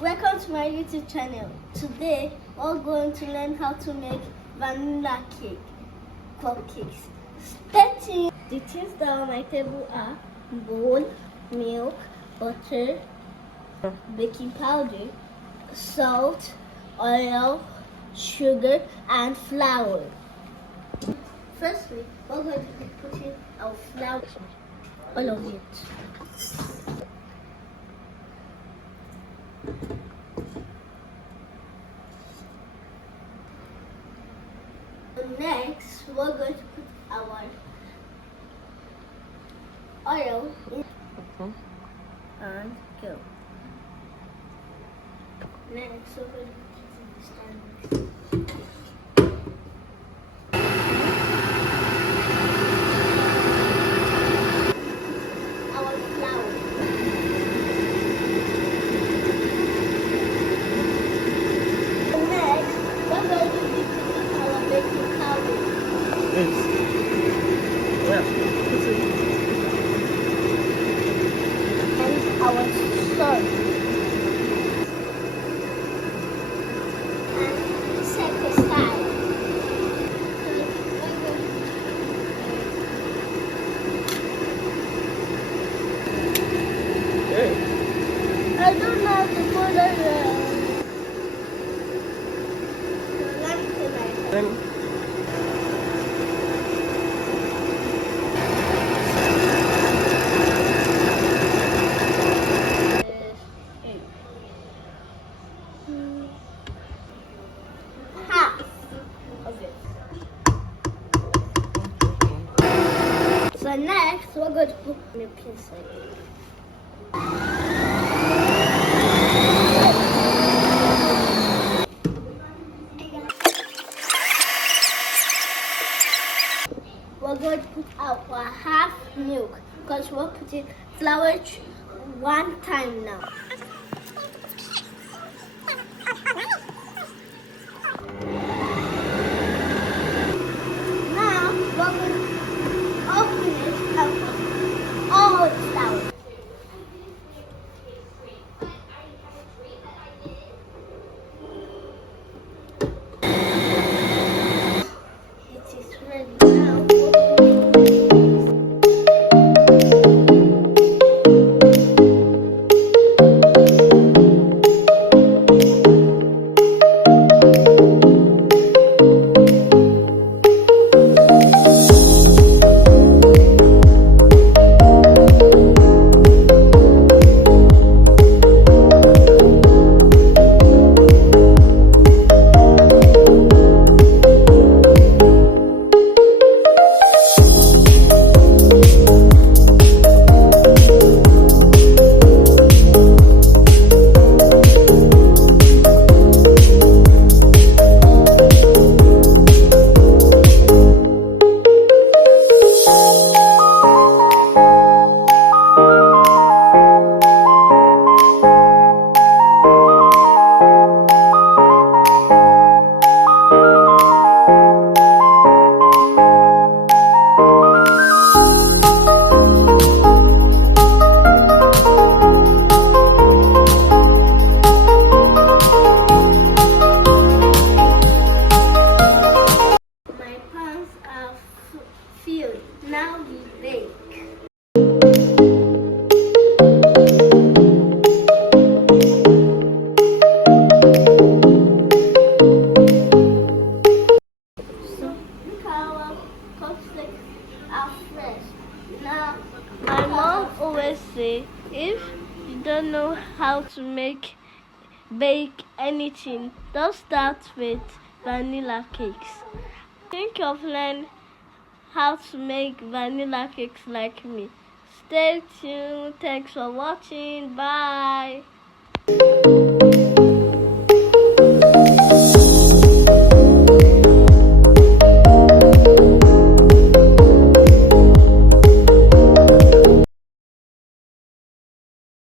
Welcome to my YouTube channel. Today we're going to learn how to make vanilla cake, cupcakes. Stay tuned. The things that are on my table are bowl, milk, butter, baking powder, salt, oil, sugar, and flour. Firstly, we're going to be putting our flour, all of it. Next, we're going to put our oil in and go. Next, we're going to put it in the stand. Our flour. Next, we're going to be putting our baking powder. And our salt. And set aside. I don't know how to put it there. Let me put it. Half of it. So next, we're going to put milk inside. We're going to put our half milk because we're putting flour one time now. Now we're going to open it and put all the flour. It is ready now. Now we bake. So look our cupcakes are fresh. Now my mom always say if you don't know how to bake anything, don't start with vanilla cakes. Think of learning how to make vanilla cakes like me. Stay tuned. Thanks for watching. Bye.